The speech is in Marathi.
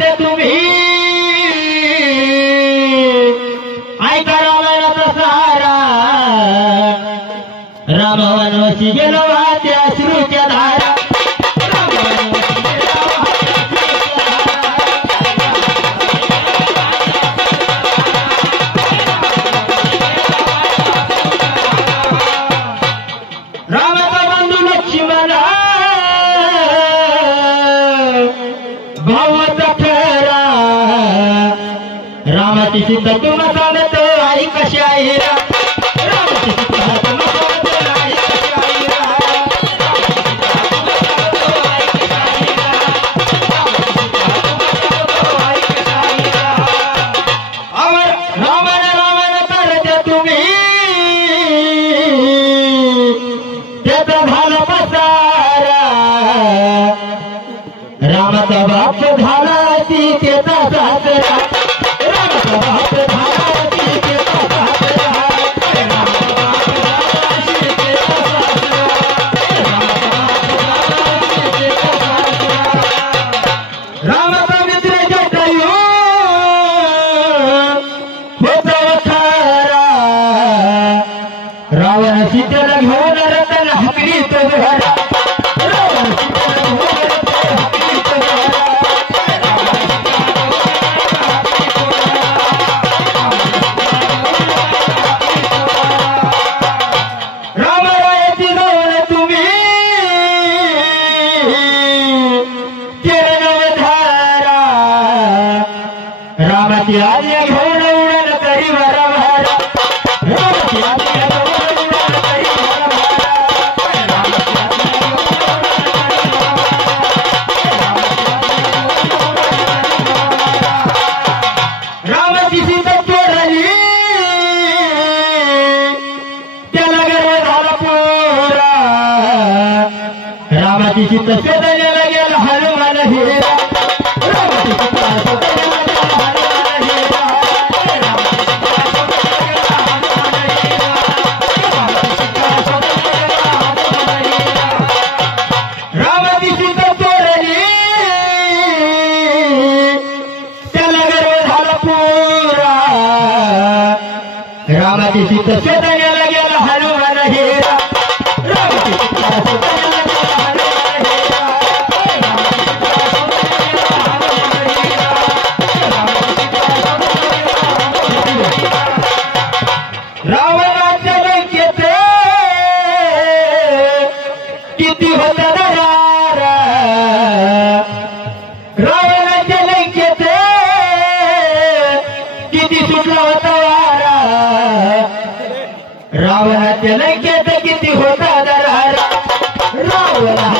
करते तुम्ही ऐका रामायणाचा सहारा राम वनवासी गेलो वाहते अश्रूच्या धारा रामाचा बंधू लक्ष्मण भावाचा ठरा रामाची सीता तुम्हा सांगतो आई कशी आहे रामाची सीता तुम्हा सांगतो आई कशी आहे रामायण रामायण करते तुम्ही त्याचा झाला पसारा रामाचा बाप झाला सीतेचा सासरा रामाचा बाप झाला सीतेचा सासरा रामाचा मित्र जटायू होता खरा रावण सीतेला घेऊन रतन हकली तो घरा रावण सीतेला घेऊन रतन हकली तो घरा रामरायाची जाऊन तुम्ही किरणवधारा रामाची आज्ञा घेऊन उडण तरी वरभारा रामाची आज्ञा घेऊन उडण तरी वरभारा रामाची सीता चोरली त्याला गर्व झाला पोरा रामाची सीता शोधण्याला गेला हनुमान हिरा रामाची सीता शोधण्याला गेला हनुमान हिरा रामाची सीता चोरली त्याला गर्व झाला पोरा रामाची सीता शोधण्याला गेला हनुमान हिरा रामाची सीता शोधण्याला गेला हनुमान हिरा रावणाच्या लंकेत किती होता दरारा रावणाच्या लंकेत किती सुटला होता वारा रावणाच्या लंकेत किती होता दरारा रावण